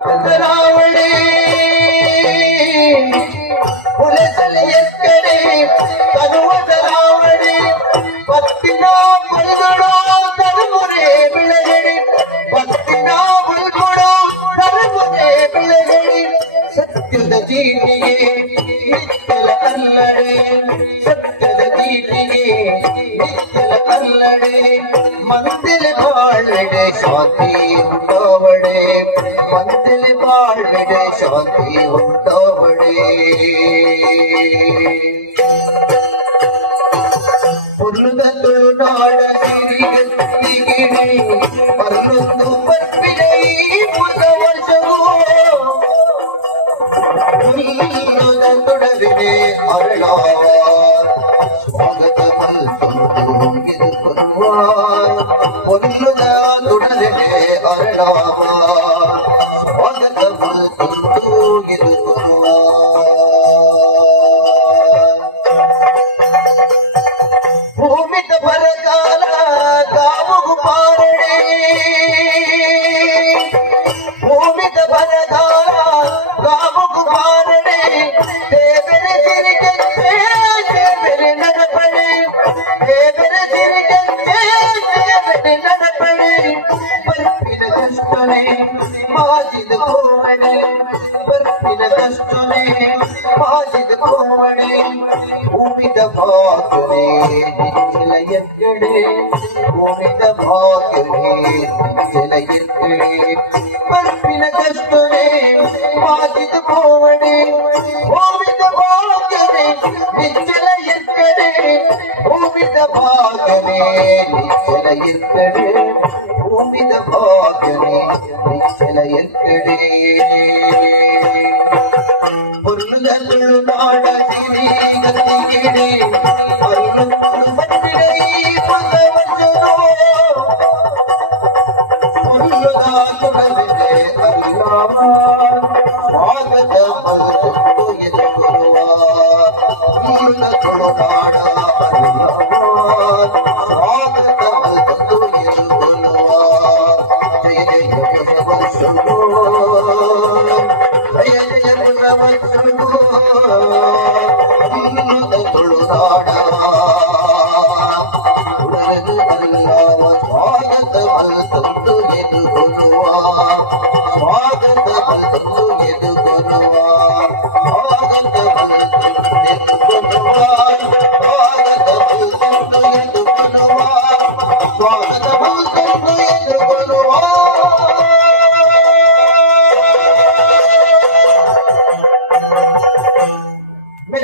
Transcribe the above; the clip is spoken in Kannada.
ರಾವಣೆ ಪೊಲೀಸಲ್ಲಿ ಎಕ್ಕಡೆ ತನುವದ ರಾವಣೆ ಪತ್ತಿನ ಬಲ್ಗಳು ತರುಮುರೆ ಬೆಳಗಡೆ ಪತ್ತಿನ ಬಲ್ಗಳು ತರುಮುರೆ ಬೆಳಗಡೆ ಸತ್ಯದ ಜೀಟಿಗೆ ನಿತ್ಯಲ ಕಲ್ಲಡೆ ಸತ್ಯದ ಜೀಟಿಗೆ ನಿತ್ಯಲ ಕಲ್ಲಡೆ ಮಂದಿಲೆ ಬಾಳಡೆ ಶಾಂತಿ ಉಂಟವಡೆ ಮಂದಿಲೆ ಬಾಳಡೆ ಶಾಂತಿ ಉಂಟವಡೆ ಪುಲ್ಲದ ತುಳುನಾಡ ಸಿರಿಗತ್ತಿಗಿಣೆ ಪಲ್ಲೊಂದು ಪರ್ಪಿನೆ ಈ ಹೊಸ ವರ್ಷವೋ ಪುಲ್ಲದ ತೊಡರಿನೆ ಅರಳ ಸ್ವಾಗತ ಮಲ್ತೊಂದು ಇದು ಕೊರುವ ಪುಲ್ಲದ ತೊಡರಿನೆ ಅರಳ ಸ್ವಾಗತ ಮಲ್ತೊಂದು ಇದು ಕೊರುವ ಭೂಮಿತ ಬರಗಾಲ ಕಾವುಗು ಪಾರಡೆ ಭೂಮಿತ ಬರಗಾಲ ಕಾವುಗು ಪಾರಡೆ ದೇವರ ಸಿರಿಗಂತೆ ದೇವರ ನಡಪಡೆ ದೇವರ ಸಿರಿಗಂತೆ ದೇವರ ನಡಪಡೆ ಬರ್ಪಿನ ಕಷ್ಟನೆ ಮಾಜಿದ ಕೋವಣೆ ಬರ್ಪಿನ ಕಷ್ಟನೆ ಮಾಜಿದ ಕೋವಣೆ ಭೂಮಿದ ಭಾಗ್ಯನೆ ನಿಚ್ಚಲ ಎಕ್ಕಡೆ ಭೂಮಿದ ಭಾಗ್ಯನೆ ನಿಚ್ಚಲ ಎಕ್ಕಡೆ ಬರ್ಪಿನ ಕಷ್ಟನೆ ಮಾಜಿದ ಕೋವಣೆ ಭೂಮಿದ ಭಾಗ್ಯನೆ ನಿಚ್ಚಲ ಎಕ್ಕಡೆ ಭೂಮಿದ ಭಾಗ್ಯನೆ ನಿಚ್ಚಲ ಎಕ್ಕಡೆ ಭೂಮಿದ ಭಾಗ್ಯನೆ ನಿಚ್ಚಲ ಎಕ್ಕಡೆ ಪುಲ್ಲದ ತುಳುನಾಡ ಸಿರಿ ಗತ್ತಿಗಿಡೆ ಪಲ್ಲೊಂದು ಪಟ್ಟಿನ ಈ ಹೊಸ ವರ್ಷವೋ ಪುಲ್ಲದ ತುಳವಿದೆ ಅರಿರಾಮ ಸ್ವಾಗತ ಮಲ್ತೊಂದು ಇದು ಕೊರುವ ಪುಲ್ಲದ ತುಳುನಾಡ ಅರಿರಾಮ ಸ್ವಾಗತ ಮಲ್ತೊಂದು ಇದು ಕೊರುವ ಜಯ ಜಯ ಹೊಸ ವರ್ಷವೋ ಜಯ ಜಯ ಹೊಸ ವರ್ಷವೋ ತುಳುನಾಡ ತುಳದು ಅಲ್ಲವ ಸ್ವಾಗತ ಮಲ್ತೊಂದು ಇದು ಕೊರುವ ಸ್ವಾಗತ ಮಲ್ತೊಂದು